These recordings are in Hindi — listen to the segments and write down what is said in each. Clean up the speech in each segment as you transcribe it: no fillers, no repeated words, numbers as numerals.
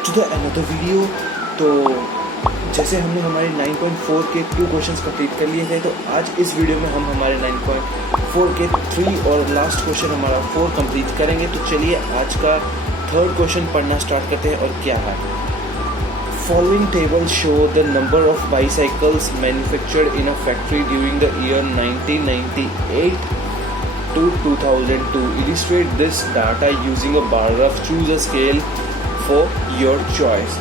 Back to the another video. तो जैसे हमने हमारे 9.4 के 2 क्वेश्चंस कंप्लीट कर लिए थे, तो आज इस वीडियो में हम हमारे 9.4 के 3 और लास्ट क्वेश्चन हमारा 4 कंप्लीट करेंगे। तो चलिए आज का थर्ड क्वेश्चन पढ़ना स्टार्ट करते हैं। और क्या है, following table show the number of bicycles manufactured in a factory during the year 1998 to 2002. Illustrate this data using a bar graph. Choose a scale for your choice.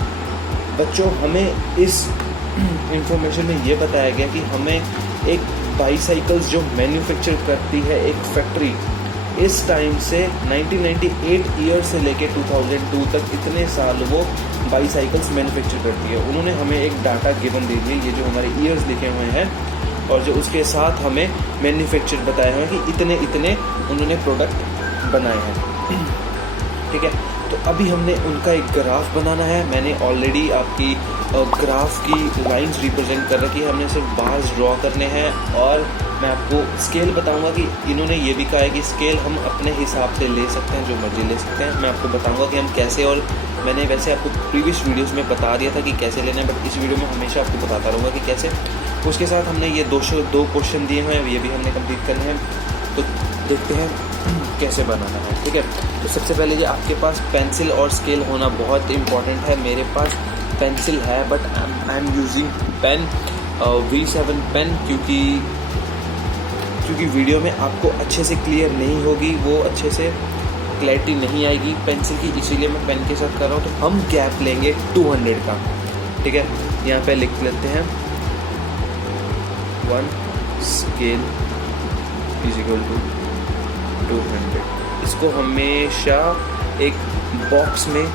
बच्चों, हमें इस इंफॉर्मेशन में ये बताया गया कि हमें एक बाईसाइकिल्स जो मैन्युफैक्चर करती है एक फैक्ट्री, इस टाइम से 1998 ईयर से लेके 2002 तक इतने साल वो बाईसाइकिल्स मैन्युफैक्चर करती है। उन्होंने हमें एक डाटा गिवन दे दिया, ये जो हमारे ईयर्स लिखे हुए हैं और जो उसके साथ हमें मैन्युफैक्चर बताया हुआ है कि इतने इतने उन्होंने प्रोडक्ट बनाए हैं। ठीक है, तो अभी हमने उनका एक ग्राफ बनाना है। मैंने ऑलरेडी आपकी ग्राफ की लाइंस रिप्रेजेंट कर रखी है, हमने सिर्फ बार्स ड्रॉ करने हैं। और मैं आपको स्केल बताऊंगा कि इन्होंने ये भी कहा है कि स्केल हम अपने हिसाब से ले सकते हैं, जो मर्जी ले सकते हैं। मैं आपको बताऊंगा कि हम कैसे, और मैंने वैसे आपको प्रीवियस वीडियोस में बता दिया था कि कैसे लेना है, बट इस वीडियो में हमेशा आपको बताता रहूँगा कि कैसे। उसके साथ हमने ये 202 क्वेश्चन दिए हुए हैं, ये भी हमने कंप्लीट करने हैं। तो देखते हैं कैसे बनाना है। ठीक है, तो सबसे पहले ये आपके पास पेंसिल और स्केल होना बहुत इंपॉर्टेंट है। मेरे पास पेंसिल है but I am using pen, V7 pen, क्योंकि वीडियो में आपको अच्छे से क्लियर नहीं होगी, वो अच्छे से क्लैरिटी नहीं आएगी पेंसिल की, इसीलिए मैं पेन के साथ कर रहा हूँ। तो हम गैप लेंगे 200 का। ठीक है, यहाँ पे लिख लेते हैं 1 स्केल इज इक्वल टू 200। इसको हमेशा एक बॉक्स में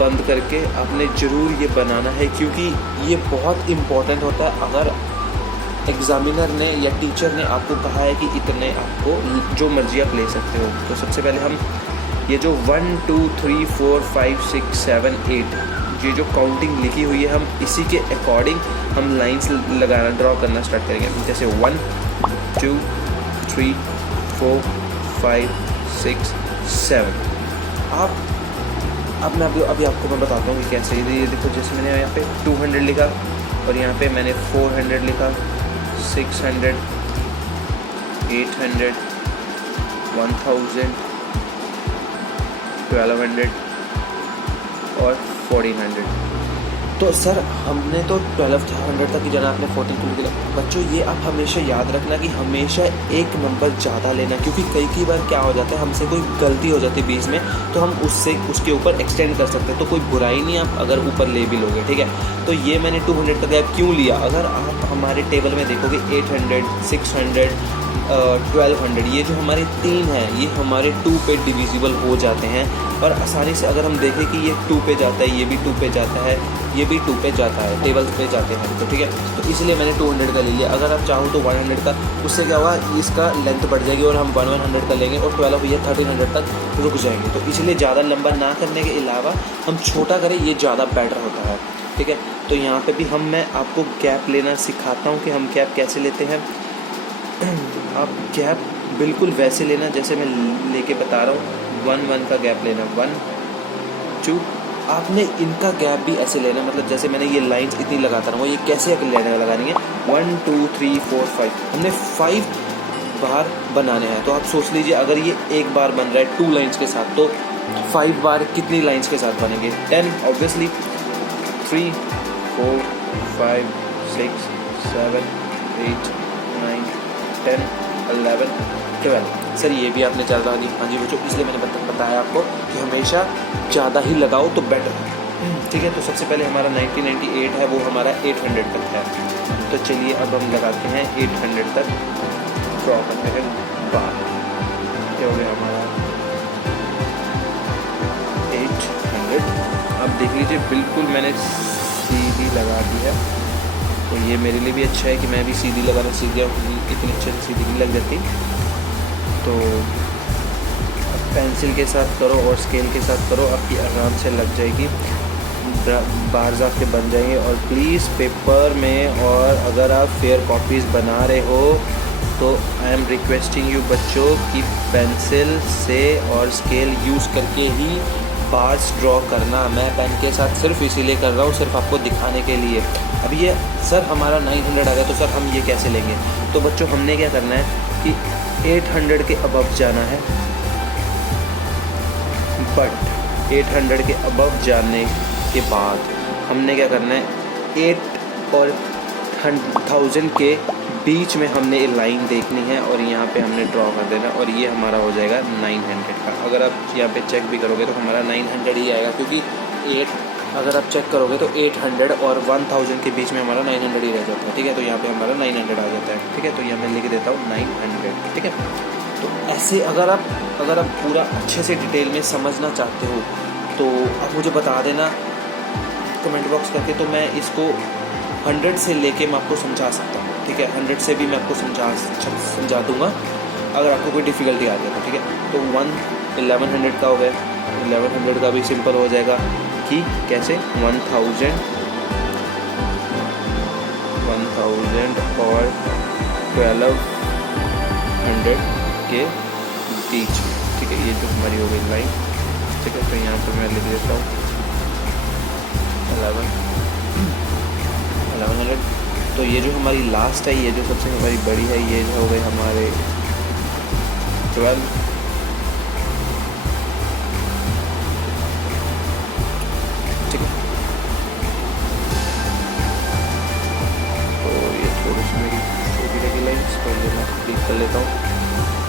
बंद करके आपने ज़रूर ये बनाना है, क्योंकि ये बहुत इम्पोर्टेंट होता है। अगर एग्ज़ामिनर ने या टीचर ने आपको कहा है कि इतने आपको जो मर्जी आप ले सकते हो, तो सबसे पहले हम ये जो 1 2 3 4 5 6 7 8 ये जो काउंटिंग लिखी हुई है, हम इसी के अकॉर्डिंग हम लाइंस लगाना, ड्रॉ करना स्टार्ट करेंगे। जैसे 1 2 3 4 5 6 7। अब मैं अभी आपको मैं बताता हूँ कि कैसे। ये देखो, जैसे मैंने यहाँ पे 200 लिखा और यहाँ पे मैंने 400 लिखा, 600 800 1000 1200 और 1400। तो सर हमने तो 1200 तक ही जाना, आपने 1400 लिखा। बच्चों, ये आप हमेशा याद रखना कि हमेशा एक नंबर ज़्यादा लेना, क्योंकि कई बार क्या हो जाता है, हमसे कोई गलती हो जाती है बीच में, तो हम उसके ऊपर एक्सटेंड कर सकते हैं। तो कोई बुराई नहीं आप अगर ऊपर ले भी लोगे। ठीक है, तो ये मैंने 200 का गैप क्यों लिया? अगर आप हमारे टेबल में देखोगे 800 600 1200, ये जो हमारे 3 हैं ये हमारे 2 पे डिविजिबल हो जाते हैं। और आसानी से अगर हम देखें कि ये 2 पे जाता है, ये भी 2 पे जाता है, ये भी 2 पे जाता है, टेबल पे जाते हैं। तो ठीक है, तो इसलिए मैंने 200 का ले लिया। अगर आप चाहो तो 100 का, उससे क्या होगा, इसका लेंथ बढ़ जाएगी और हम 100 का लेंगे और 12 या 1300 तक रुक जाएंगे। तो इसलिए ज़्यादा लंबा ना करने के अलावा हम छोटा करें, ये ज़्यादा बेटर होता है। ठीक है, तो यहाँ पर भी मैं आपको गैप लेना सिखाता हूँ कि हम गैप कैसे लेते हैं। आप गैप बिल्कुल वैसे लेना जैसे मैं लेके बता रहा हूँ। 1 का गैप लेना, 1 2। आपने इनका गैप भी ऐसे लेना, मतलब जैसे मैंने ये लाइंस इतनी लगाता रहा हूँ, ये कैसे लगानी है 1 2 3 4 5। हमने 5 बार बनाने हैं। तो आप सोच लीजिए, अगर ये एक बार बन रहा है 2 लाइंस के साथ, तो 5 बार कितनी लाइंस के साथ बनेंगे? 10 ऑब्वियसली। 3 4 5 6 7 8 9 10 11 12। सर ये भी आपने ज़्यादा दी। हाँ जी बच्चों, इसलिए मैंने बताया आपको कि हमेशा ज़्यादा ही लगाओ तो बेटर है। ठीक है, तो सबसे पहले हमारा 1998 है, वो हमारा 800 तक है। तो चलिए अब हम लगाते हैं 800 तक, ड्रॉ करते हैं बार। क्या हो गया हमारा 800। अब देख लीजिए, बिल्कुल मैंने सीधी लगा दी है। तो ये मेरे लिए भी अच्छा है कि मैं भी सीधी लगाना सीख गया हूँ, इतनी अच्छे से सीधी नहीं लग जाती। तो पेंसिल के साथ करो और स्केल के साथ करो, आपकी आराम से लग जाएगी, बार्स आपके बन जाएंगे। और प्लीज़ पेपर में, और अगर आप फेयर कॉपीज़ बना रहे हो तो आई एम रिक्वेस्टिंग यू बच्चों कि पेंसिल से और स्केल यूज़ करके ही बार्स ड्रॉ करना मैं पेन के साथ सिर्फ इसीलिए कर रहा हूँ, सिर्फ आपको दिखाने के लिए। अब ये सर हमारा 900 आ गया, तो सर हम ये कैसे लेंगे? तो बच्चों हमने क्या करना है कि 800 के अबव जाना है, बट 800 के अबव जाने के बाद हमने क्या करना है, 8 और 1000 के बीच में हमने ये लाइन देखनी है और यहाँ पे हमने ड्रॉ कर देना, और ये हमारा हो जाएगा 900 का। अगर आप यहाँ पे चेक भी करोगे तो हमारा 900 ही आएगा, क्योंकि 8 अगर आप चेक करोगे तो 800 और 1000 के बीच में हमारा 900 ही रह जाता है, ठीक है। तो यहाँ पे हमारा 900 आ जाता है, ठीक है। तो यहाँ मैं लिख देता हूँ 900, ठीक है। तो ऐसे अगर आप पूरा अच्छे से डिटेल में समझना चाहते हो तो आप मुझे बता देना कमेंट बॉक्स करके, तो मैं इसको 100 से लेके मैं आपको समझा सकता हूँ, ठीक है। 100 से भी मैं आपको समझा दूँगा अगर आपको कोई डिफ़िकल्टी आ जाए तो, ठीक है। तो 1100 का हो गया, 1100 का भी सिंपल हो जाएगा कि कैसे 1000 और 1200 के बीच में, ठीक है। ये जो हमारी हो गई लाइन, ठीक है। तो यहाँ पर मैं लिख देता हूँ 1100। तो ये जो हमारी लास्ट है, ये जो सबसे हमारी बड़ी है, ये जो हो गई हमारे 12, ठीक है। तो ये थोड़ी सी मेरी छोटी लगी लाइन, इसको मैं क्लिक कर लेता हूँ।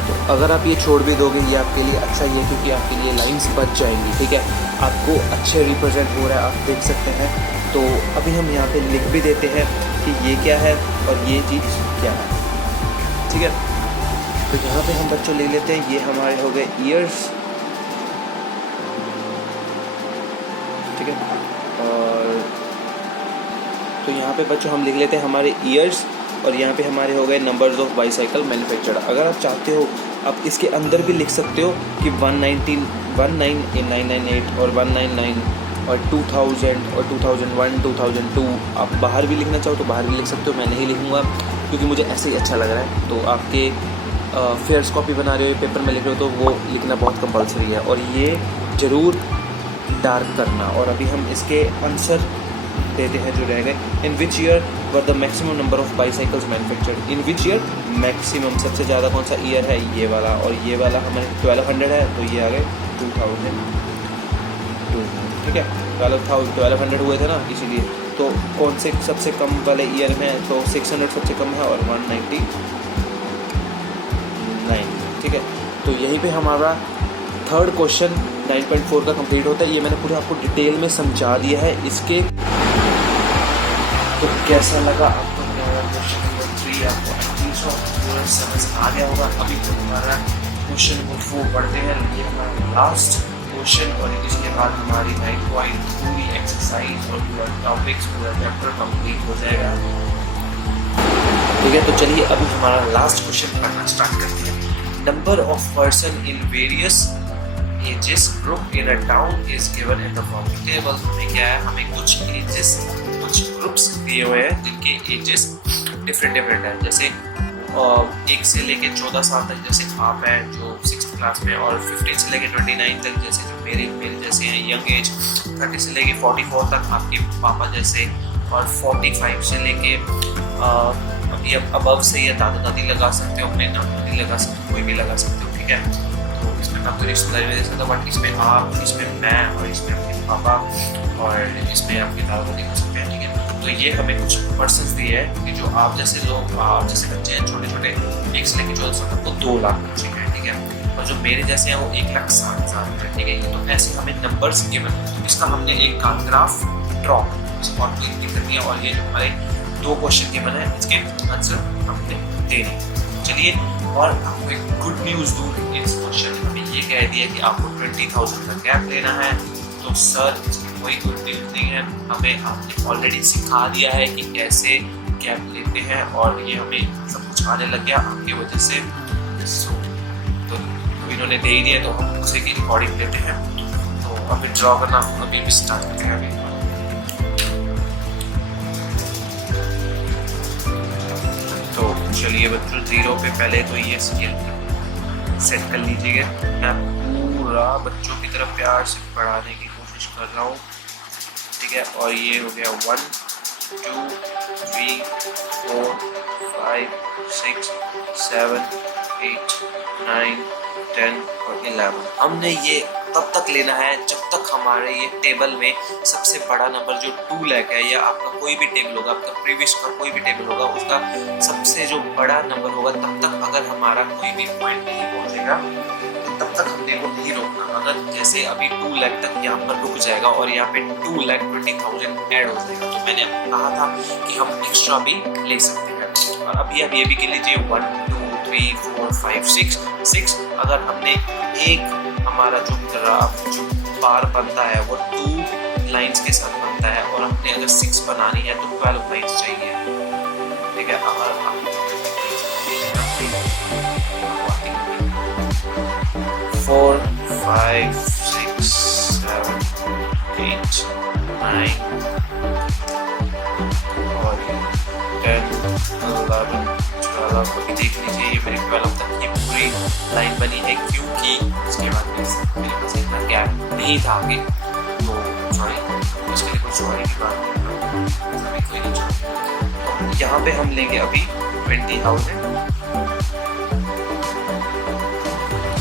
तो अगर आप ये छोड़ भी दोगे ये आपके लिए अच्छा ही है, क्योंकि आपके लिए लाइंस बच जाएंगी, ठीक है। आपको अच्छे रिप्रेजेंट हो रहा है, आप देख सकते हैं। तो अभी हम यहाँ पे लिख भी देते हैं कि ये क्या है और ये चीज़ क्या है, ठीक है। तो यहाँ पे हम बच्चों ले लेते हैं, ये हमारे हो गए ईयर्स, ठीक है। और तो यहाँ पे बच्चों हम लिख लेते हैं हमारे ईयर्स, और यहाँ पे हमारे हो गए नंबर्स ऑफ बाईसाइकिल मैन्युफैक्चर्ड। अगर आप चाहते हो आप इसके अंदर भी लिख सकते हो कि 19998 और 199 और 2000 और 2001 2002। आप बाहर भी लिखना चाहो तो बाहर भी लिख सकते हो, मैं नहीं लिखूँगा क्योंकि मुझे ऐसे ही अच्छा लग रहा है। तो आपके फेयर्स कॉपी बना रहे हो, पेपर में लिख रहे हो, तो वो लिखना बहुत कंपलसरी है, और ये ज़रूर डार्क करना। और अभी हम इसके आंसर देते हैं जो रह गए। In which year were the maximum number of bicycles manufactured? In which year maximum, सबसे ज़्यादा कौन सा ईयर है? ये वाला, और ये वाला हमारे 1200 है, तो ये आ गए 2002, ठीक है। 1200 हुए थे ना, इसीलिए। तो कौन से सबसे कम वाले ईयर में? तो 600 सबसे कम है और 199, ठीक है। तो यहीं पे हमारा थर्ड क्वेश्चन 9.4 का कंप्लीट होता है। ये मैंने पूरा आपको डिटेल में समझा दिया है इसके। तो कैसा लगा आपको मेरा क्वेश्चन नंबर 3? आपको पूरा समझ आ गया होगा। अभी तो हमारा क्वेश्चन नंबर 4 पढ़ते हैं, ये हमारा लास्ट क्वेश्चन, और इसके बाद हमारी 9 पूरी एक्सरसाइज और पूरा टॉपिक्स पूरा चैप्टर कंप्लीट हो जाएगा, ठीक है। तो चलिए अभी हमारा लास्ट क्वेश्चन पढ़ना स्टार्ट करते हैं। Number of person in various ages group in a town is given in the following table. हमें क्या है, हमें कुछ एजेस, कुछ ग्रुप्स दिए हुए हैं जिनके एजेस डिफरेंट है। जैसे 1 से लेके 14 साल तक जैसे आप हैं जो 6th क्लास में, और 15 से लेके 29 तक जैसे जो मेरे जैसे हैं यंग एज। 30 से लेके 44 तक आपके पापा जैसे, और 45 से लेके अभी अब अबव से या दादा दादी लगा सकते हो, अपने नाम दादी लगा सकते हो, कोई भी लगा सकते हो, ठीक है। तो इसमें मैं आपको रिश्तेदारी में दे सकता हूँ, बट इसमें आप, इसमें मैं, और इसमें आपके पापा, और इसमें आपके दादा दादी कर सकते हैं, ठीक है। तो ये हमें कुछ पर्सन्स दिए हैं कि जो आप जैसे लोग, आप जैसे बच्चे हैं छोटे छोटे, 1 से लेकर 14 साल तक, वो 2 लाख बच्चे हैं, ठीक है। और जो मेरे जैसे हैं वो 1,60,000 हैं, ठीक है। तो ऐसे हमें नंबर्स गिवन, तो इसका हमने एक ग्राफ ड्रॉ करनी है, और ये जो हमारे 2 क्वेश्चन गिवन है इसके आंसर हमने देने। चलिए, और आपको एक गुड न्यूज़ दूँ, इस क्वेश्चन में हमें ये कह दिया कि आपको 20,000 का गैप लेना है। तो सर कोई गुड न्यूज़ नहीं है, हमें आपने ऑलरेडी सिखा दिया है कि कैसे गैप लेते हैं, और ये हमें सब कुछ आने लग गया आपकी वजह से। तो इन्होंने दे ही दिया, तो हम उसे की रिकॉर्डिंग लेते हैं। तो अभी ड्रॉ करना अभी भी स्टार्ट करते हैं। अभी तो चलिए बच्चों, 0 पे पहले तो ये स्केल सेट कर लीजिएगा। मैं पूरा बच्चों की तरफ प्यार से पढ़ाने की कोशिश कर रहा हूँ, ठीक है। और ये हो गया 1 2 3 4 5 6 7 8 9 10 और 11। हमने ये तब तक लेना है जब तक हमारे ये टेबल में सबसे बड़ा नंबर जो 2 लाख है, या आपका कोई भी टेबल होगा, आपका प्रीवियस का कोई भी टेबल होगा, उसका सबसे जो बड़ा नंबर होगा, तब तक अगर हमारा कोई भी पॉइंट नहीं पहुंचेगा तो तब तक हमने वो नहीं रोकना। अगर जैसे अभी 2 लाख तक यहाँ पर रुक जाएगा और यहाँ पे 2,20,000 ऐड हो जाएगा, तो मैंने आपको कहा था कि हम एक्स्ट्रा भी ले सकते हैं। और अभी आप ये भी गिन लीजिए 1 2 3 4 5 6। अगर हमने एक हमारा जो ग्राफ जो बार बनता है वो 2 लाइंस के साथ बनता है, और हमने अगर 6 बनानी है तो 12 लाइंस चाहिए, ठीक है। अगर 4 5 6 7 8 9 और 10 11 12। अभी देख लीजिए ये मेरी 12 तक की पूरी लाइन बनी है, क्योंकि उसके बाद मेरे पास इतना गैप नहीं था आगे, तो सॉरी, उसके लिए कुछ सॉरी की बात नहीं, कोई नहीं चाहिए। तो यहाँ पे हम लेंगे अभी 20,000,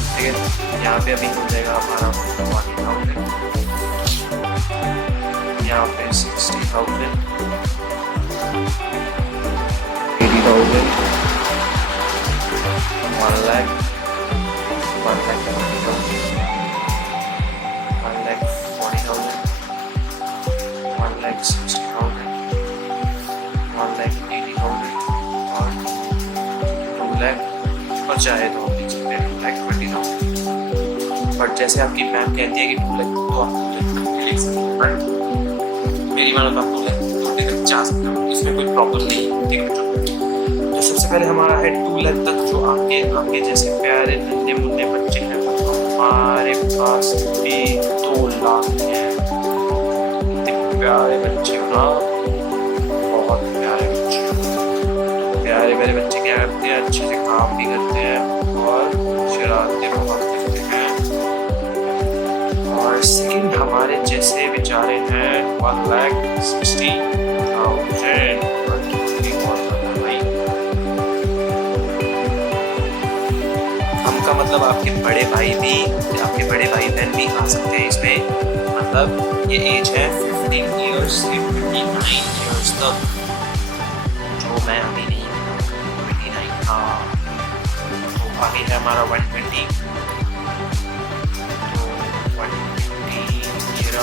ठीक है। यहाँ पे अभी हो जाएगा हमारा 40,000, यहाँ पे 60,000, 80,000, 1 लाख, 1,40,000, 1,40,000, 1,60,000, 1,80,000 और 2 लाख, और चाहे तो हम लिख सकते हैं 2,20,000। बट जैसे आपकी मैम कहती है कि 2 लाख तो आप 2 लाख लिख सकते हैं, बट मेरी मानो आप 2 लाख जा सकते हो, इसमें कोई प्रॉब्लम नहीं है, ठीक है। तो सबसे पहले हमारा है 2 लाख तक जो आपके जैसे प्यारे नन्हे मुन्ने बच्चे हैं, हमारे पास भी 2 लाख हैं। इतने प्यारे बच्चे हो ना, बहुत प्यारे बच्चे, प्यारे प्यारे बच्चे क्या करते हैं, अच्छे से काम भी करते हैं और शरारतें बहुत करते हैं। और सेकंड हमारे जैसे बेचारे हैं 1,60,000। हमका मतलब आपके बड़े भाई बहन भी आ सकते हैं इसमें, मतलब ये एज है 15 ईयर्स से 29 ईयर्स तक, जो मैं अभी नहीं हूँ 29। हाँ, तो आगे है हमारा 120, तो 120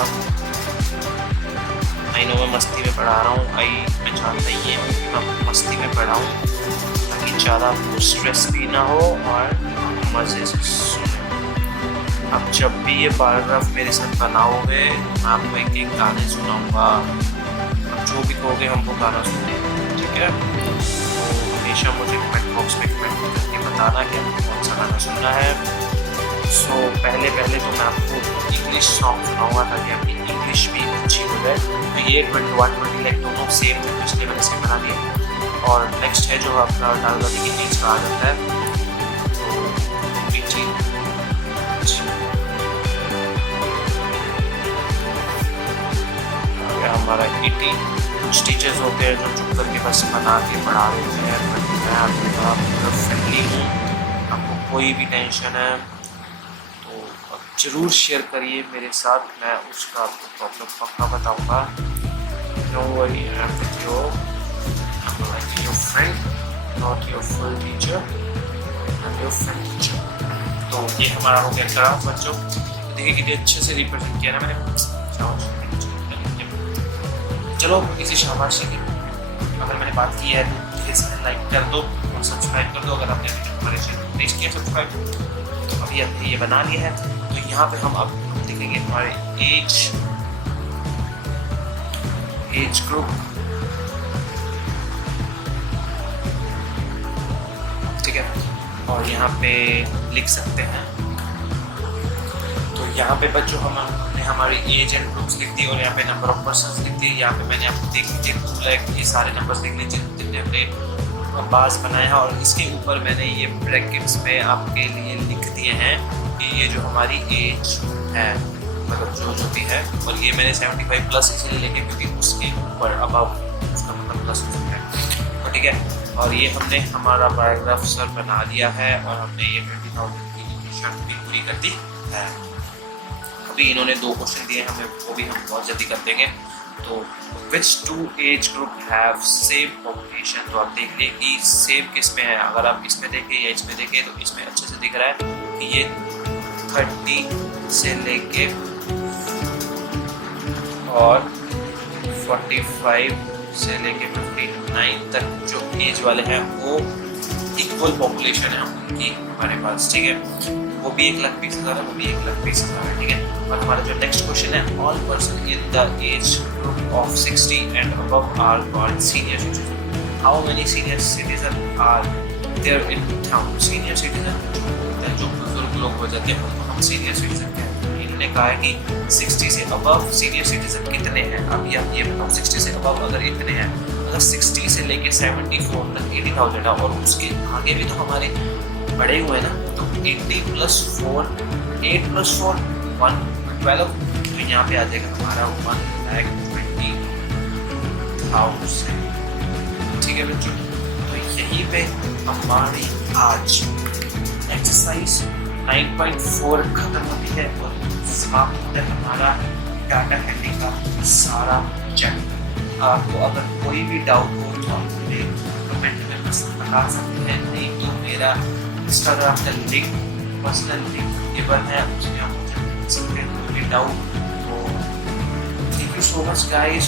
आई नो मैं मस्ती में पढ़ा रहा हूँ, मैं जानता ही है कि मैं मस्ती में पढ़ाऊँ ताकि ज़्यादा आपको स्ट्रेस भी ना हो और मज़े से सुने। अब जब भी ये पैराग्राफ मेरे साथ बनाओगे मैं आपको एक एक गाने सुनाऊंगा, जो भी कहोगे हमको गाना सुनाएंगे, ठीक है। तो हमेशा मुझे कमेंट बॉक्स में कमेंट करके बताना कि आपको कौन सा गाना सुनना है। सो पहले तो मैं आपको इंग्लिश सॉन्ग सुनाऊंगा ताकि आपकी इंग्लिश भी अच्छी हो जाए। तो ये 21-20 लाइक दोनों सेम पिछले वाले से बना दिए। और नेक्स्ट है जो अपना डाल दादी की एज का आ जाता है, हमारा 80। कुछ टीचर्स होते हैं जो चुप करके बस बना के पढ़ा देते हैं, बट मैं आपके पूरा फ्रेंडली हूँ। आपको कोई भी टेंशन है तो ज़रूर शेयर करिए मेरे साथ, मैं उसका आपको प्रॉब्लम पक्का बताऊँगा। No worry, I am with you, I am like your friend, not your full teacher, I am your friend teacher. तो ये हमारा हो गया ग्राफ बच्चों, देखिए कितने अच्छे से रिप्रेजेंट किया ना मैंने। चलो इसी शाबाशी की, अगर मैंने बात की है तो प्लीज़ लाइक कर दो और सब्सक्राइब कर दो अगर आपने हमारे चैनल प्लीज़ किया सब्सक्राइब। तो अभी हमने ये बना लिया है, तो यहाँ पे हम अब देखेंगे हमारे एज ग्रुप, ठीक है। और यहाँ पे लिख सकते हैं, तो यहाँ पे बच्चों हमने हमारी एज एंड ग्रुप्स लिख दी और यहाँ पे नंबर ऑफ पर्सन्स लिख दिए। यहाँ पे मैंने आपको देख लीजिए 2 लाख ये सारे नंबर्स लिख लीजिए जितने हमने बास बनाए हैं, और इसके ऊपर मैंने ये ब्रैकेट्स में आपके लिए लिख दिए हैं कि ये जो हमारी एज है, मतलब जो भी है, और ये मैंने 75 प्लस इसलिए लेके क्योंकि उसके ऊपर अबव उसका मतलब प्लस हो सकता है, तो ठीक है। और ये हमने हमारा पैराग्राफ सर बना लिया है और हमने ये 20,000 की शर्त भी पूरी कर दी है। अभी इन्होंने 2 क्वेश्चन दिए हमें, वो भी हम बहुत जल्दी कर देंगे। तो विच 2 age group have same population, तो आप देख लें कि सेम किस में है। अगर आप इसमें देखें या इसमें देखें तो इसमें अच्छे से दिख रहा है कि ये 30 से लेके और 45 से लेके 59 तक जो एज वाले हैं वो इक्वल पॉपुलेशन है उनकी हमारे पास, ठीक है। वो भी 1,20,000 है, वो भी 1,20,000 है, ठीक है। और हमारा जो नेक्स्ट क्वेश्चन है, all person in the age group of 60 and above are called senior citizen. How many senior citizen are there in town. Senior citizen जो बुजुर्ग लोग हो जाते हैं उनको हम सीनियर सिटीजन कहते हैं। इन्होंने कहा है कि 60 से अबव सीनियर सिटीजन कितने हैं। अभी आप ये बताओ 60 से अबव अगर इतने हैं, अगर 60 से लेके 74 तक 80,000 है और उसके आगे भी तो हमारे बड़े हुए ना, तो 80 + 4 8 + 4 112, तो यहाँ पे आ जाएगा हमारा 1,20,000, ठीक है बच्चों। तो यहीं पे हमारी आज एक्सरसाइज 9.4 खत्म होती है और समाप्त होता है हमारा डाटा हैंडलिंग का सारा चैप्टर। आपको अगर कोई भी डाउट हो तो आप मुझे कमेंट में बता सकते हैं, नहीं तो मेरा इंस्टाग्राम का लिंक, पर्सनल लिंक गिवन है, उसमें आप मुझे सकते हैं कोई डाउट। तो thank you so much guys.